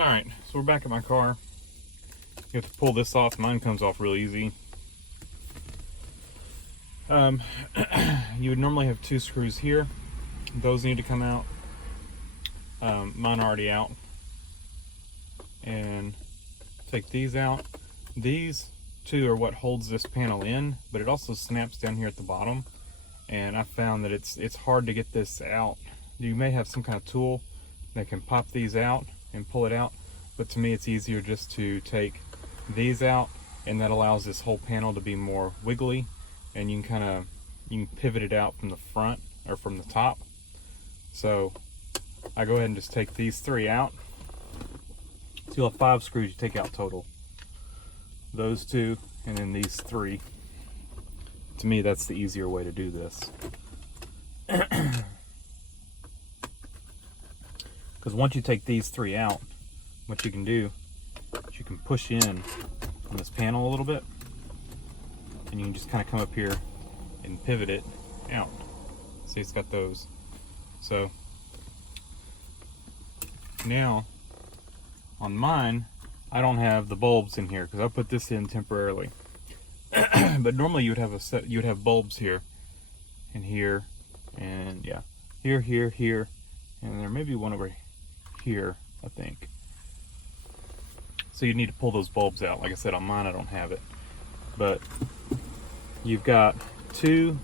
Alright, so we're back at my car. You have to pull this off. Mine comes off real easy. You would normally have 2 screws here. Those need to come out. Mine are already out. And take these out. These 2 are what holds this panel in, but it also snaps down here at the bottom. And I found that it's hard to get this out. You may have some kind of tool that can pop these out and pull it out, but to me it's easier just to take these out, and that allows this whole panel to be more wiggly, and you can pivot it out from the front or from the top. So I go ahead and just take these 3 out. So you'll have 5 screws you take out total. Those 2 and then these 3. To me, that's the easier way to do this. Because once you take these 3 out, what you can do is you can push in on this panel a little bit, and you can just kind of come up here and pivot it out. See, it's got those. So now on mine, I don't have the bulbs in here because I put this in temporarily. But normally you would have bulbs here and here, and yeah, here, here, here, and there may be one over here, I think. So you need to pull those bulbs out. Like I said, on mine I don't have it, but you've got 2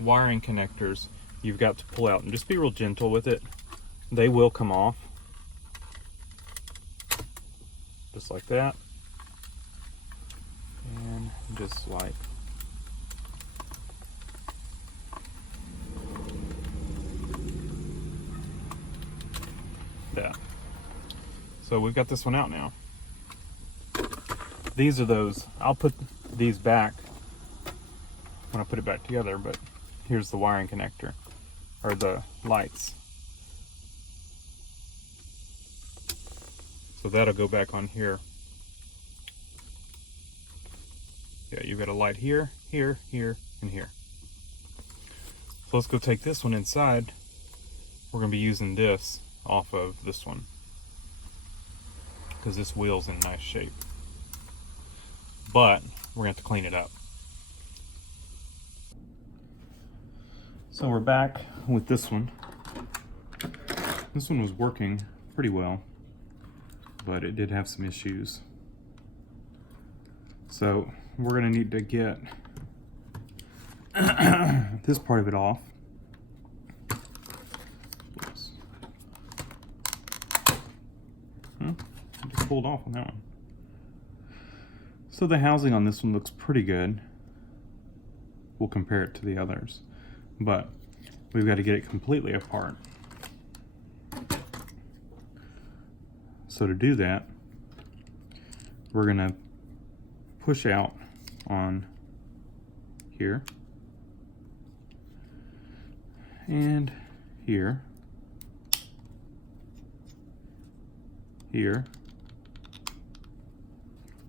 wiring connectors you've got to pull out, and just be real gentle with it. They will come off just like that, and just like that. So we've got this one out now. These are those. I'll put these back when I put it back together, but here's the wiring connector, or the lights. So that'll go back on here. Yeah, you've got a light here, here, here, and here. So let's go take this one inside. We're going to be using this off of this one, because this wheel's in nice shape. But we're going to have to clean it up. So we're back with this one. This one was working pretty well, but it did have some issues. So we're going to need to get this part of it off. Oops. Huh? I just pulled off on that one. So the housing on this one looks pretty good. We'll compare it to the others, but we've got to get it completely apart. So to do that, we're going to push out on here and here, here,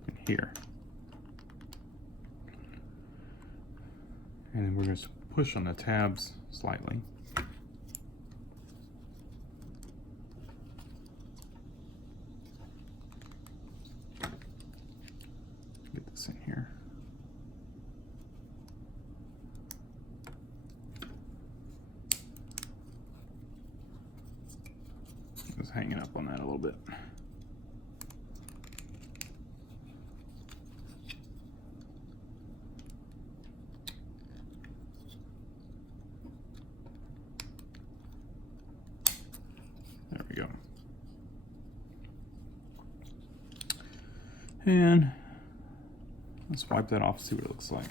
and here. And then we're going to push on the tabs slightly. Get this in here. Just hanging up on that a little bit. There we go. And let's wipe that off, see what it looks like.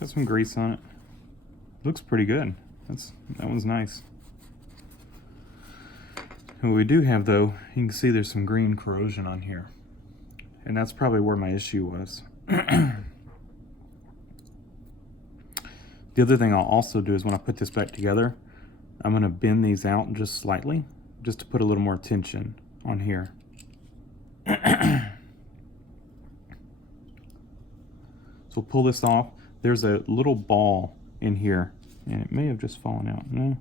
Got some grease on it. Looks pretty good. That one's nice. And what we do have, though, you can see there's some green corrosion on here. And that's probably where my issue was. The other thing I'll also do is when I put this back together, I'm going to bend these out just slightly, just to put a little more tension on here. So pull this off. There's a little ball in here, and it may have just fallen out. No.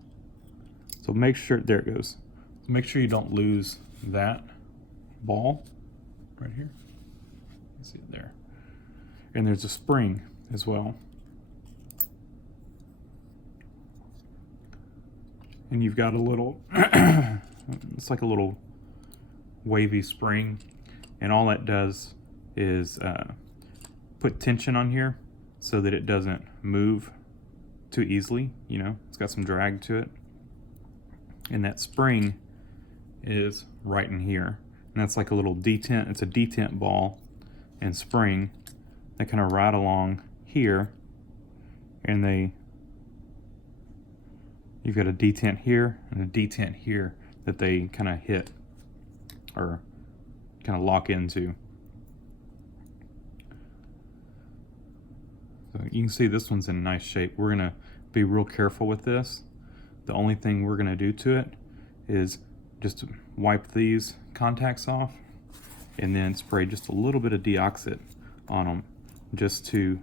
So make sure, there it goes. So make sure you don't lose that ball right here. You see it there. And there's a spring as well. And you've got a little, it's like a little wavy spring. And all that does is put tension on here so that it doesn't move too easily. You know, it's got some drag to it. And that spring is right in here. And that's like a little detent, it's a detent ball and spring that kind of ride along here. And you've got a detent here and a detent here that they kind of hit or kind of lock into. So you can see this one's in nice shape. We're gonna be real careful with this. The only thing we're gonna do to it is just wipe these contacts off and then spray just a little bit of deoxit on them just to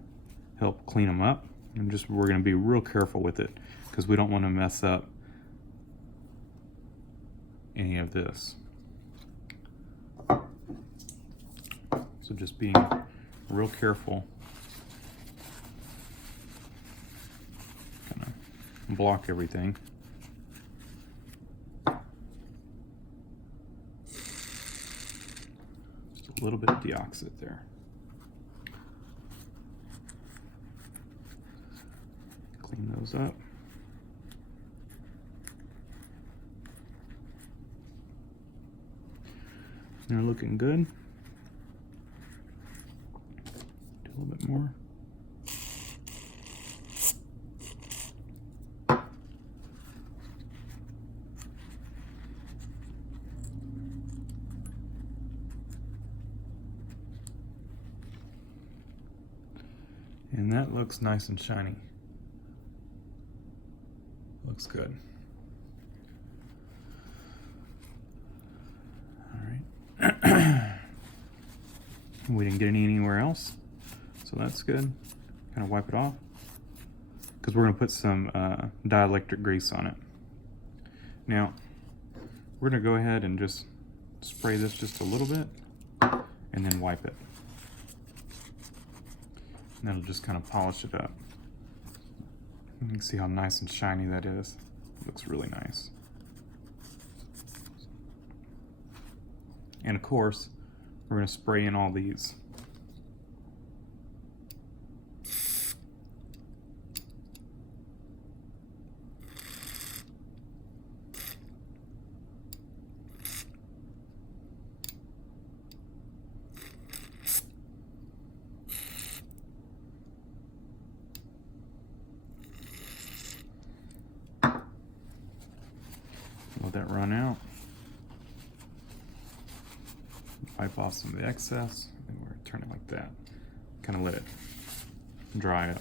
help clean them up. And we're gonna be real careful with it because we don't want to mess up any of this. So just being real careful. Kind of block everything. Just a little bit of deoxit there. Clean those up. They're looking good. Do a little bit more. And that looks nice and shiny. Looks good. We didn't get any anywhere else, so that's good. Kind of wipe it off because we're going to put some dielectric grease on it. Now we're going to go ahead and just spray this just a little bit and then wipe it. And that'll just kind of polish it up. You can see how nice and shiny that is. It looks really nice. And of course, we're going to spray in all these. Let that run out. Wipe off some of the excess, and we're turning it like that. Kind of let it dry up.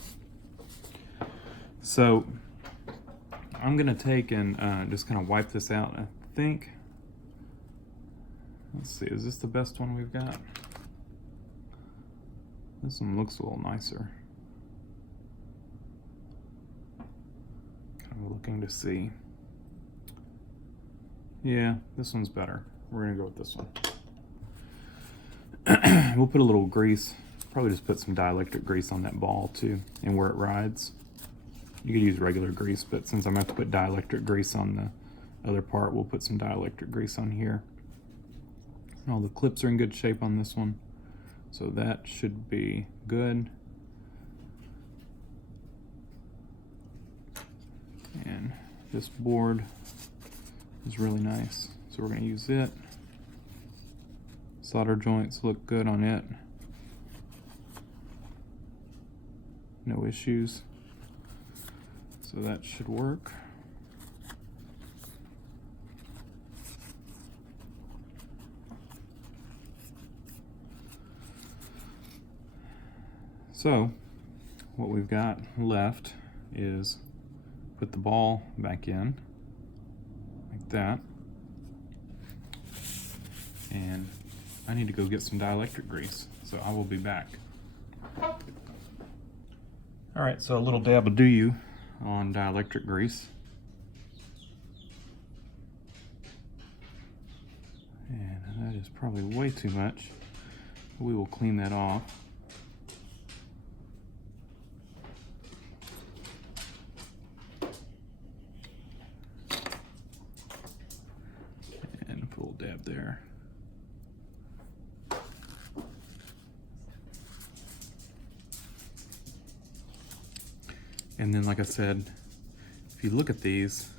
So I'm gonna take and just kind of wipe this out. I think, let's see, is this the best one we've got? This one looks a little nicer. Kind of looking to see. Yeah, this one's better. We're gonna go with this one. We'll put a little grease, probably just put some dielectric grease on that ball too, and where it rides. You could use regular grease, but since I'm going to have to put dielectric grease on the other part, we'll put some dielectric grease on here. All the clips are in good shape on this one, so that should be good. And this board is really nice, so we're going to use it. Solder joints look good on it. No issues. So that should work. So what we've got left is put the ball back in like that. And I need to go get some dielectric grease, so I will be back. All right, so a little dab will do you on dielectric grease. that is probably way too much. We will clean that off. And put a little dab there. And then, like I said, if you look at these,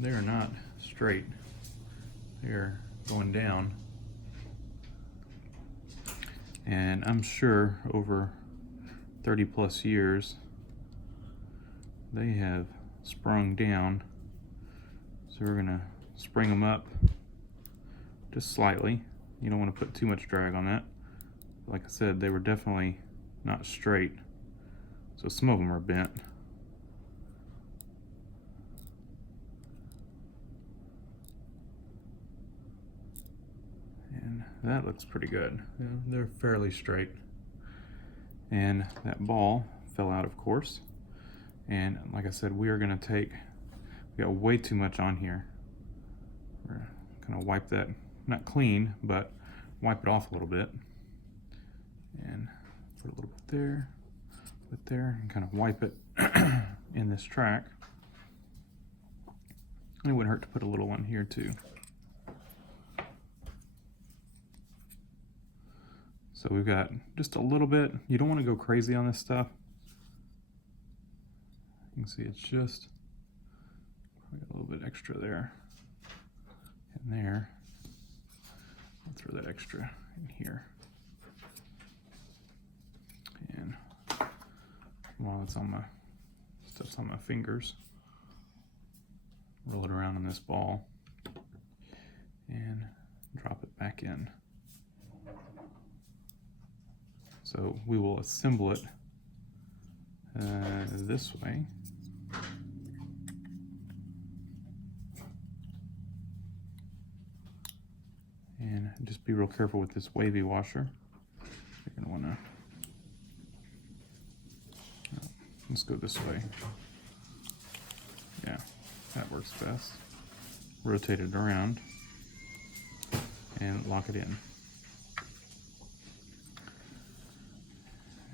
they're not straight. They're going down. And I'm sure over 30 plus years, they have sprung down. So we're gonna spring them up just slightly. You don't want to put too much drag on that. Like I said, they were definitely not straight. So some of them are bent. And that looks pretty good. Yeah, they're fairly straight. And that ball fell out, of course. And like I said, we are gonna we got way too much on here. We're gonna wipe that, not clean, but wipe it off a little bit. And put a little bit there. There and kind of wipe it in this track. And it wouldn't hurt to put a little one here too. So we've got just a little bit. You don't want to go crazy on this stuff. You can see it's just a little bit extra there and there. I'll throw that extra in here. And while it's on my stuff's on my fingers, roll it around on this ball and drop it back in. So we will assemble it this way. And just be real careful with this wavy washer. You're gonna wanna, let's go this way. Yeah, that works best. Rotate it around and lock it in.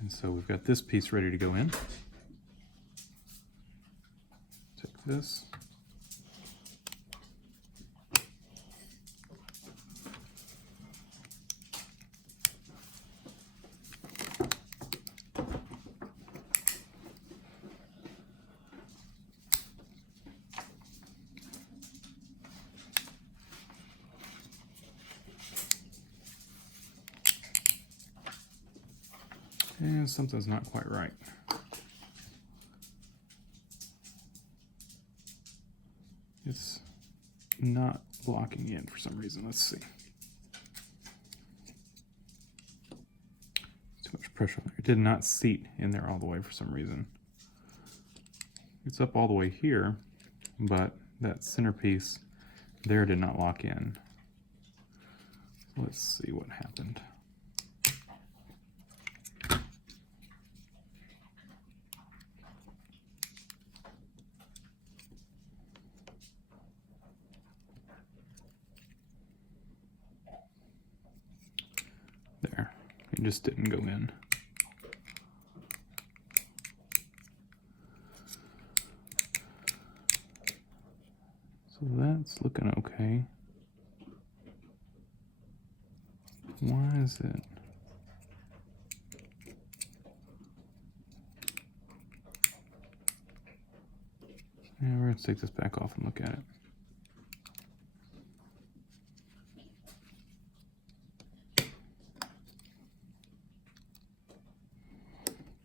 And so we've got this piece ready to go in. Take this. And something's not quite right. It's not locking in for some reason. Let's see. Too much pressure there. It did not seat in there all the way for some reason. It's up all the way here, but that centerpiece there did not lock in. Let's see what happened. There, it just didn't go in. So that's looking okay. Why is it? Yeah, we're going to take this back off and look at it.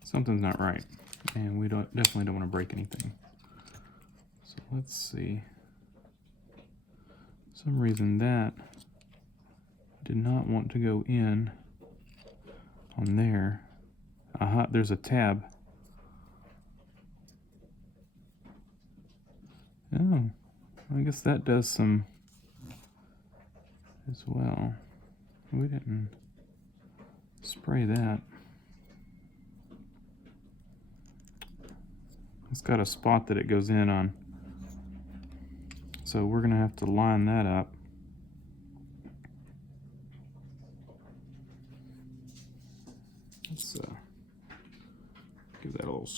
Something's not right, and we definitely don't want to break anything. So let's see. For some reason that did not want to go in on there. Aha, there's a tab. Oh, I guess that does some as well. We didn't spray that. It's got a spot that it goes in on. So we're gonna have to line that up.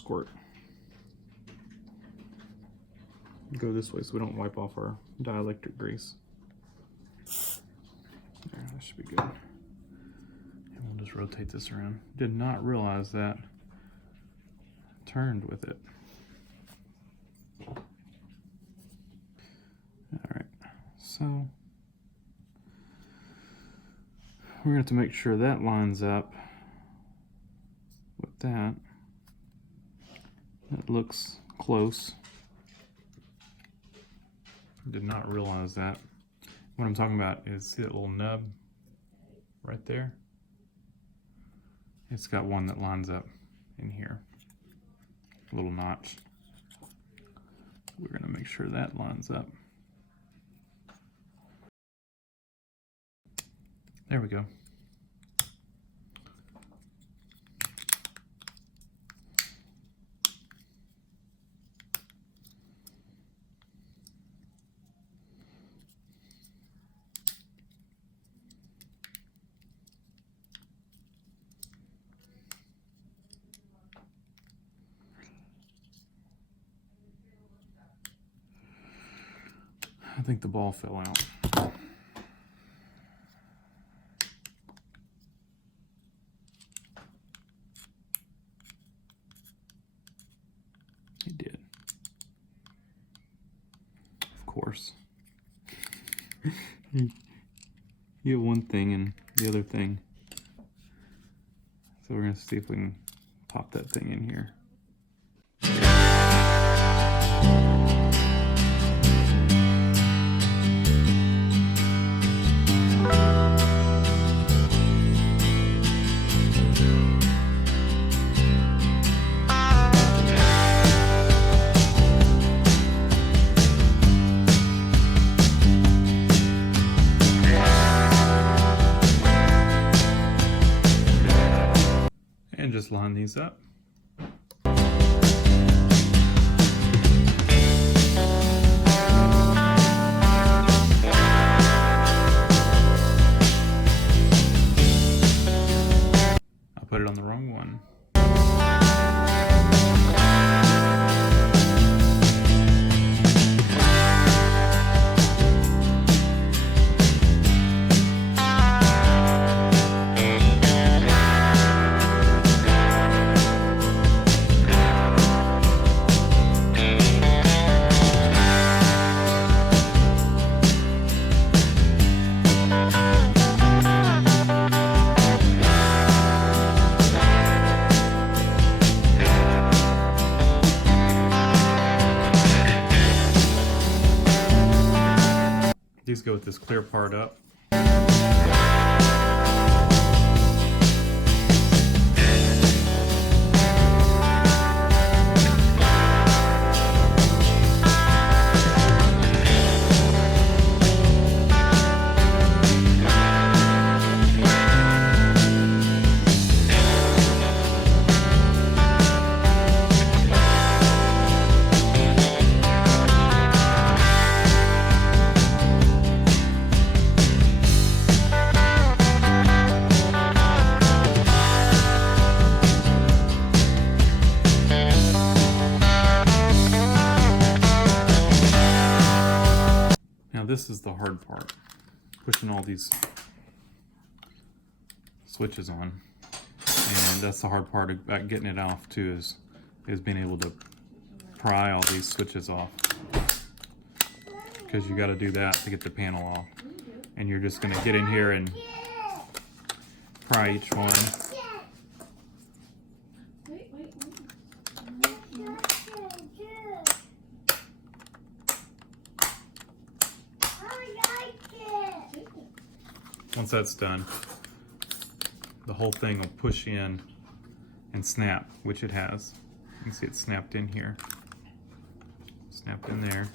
squirt. Go this way so we don't wipe off our dielectric grease. There, that should be good. And we'll just rotate this around. Did not realize that turned with it. Alright, so we're going to have to make sure that lines up with that. That looks close. Did not realize that. What I'm talking about is, see that little nub right there? It's got one that lines up in here. A little notch. We're going to make sure that lines up. There we go. I think the ball fell out. It did. Of course. You get one thing and the other thing. So we're going to see if we can pop that thing in here. And just line these up. I put it on the wrong one. These go with this clear part up. This is the hard part, pushing all these switches on, and that's the hard part about getting it off too, is being able to pry all these switches off, because you got to do that to get the panel off, and you're just going to get in here and pry each one. Once that's done, the whole thing will push in and snap, which it has. You can see it snapped in here. Snapped in there.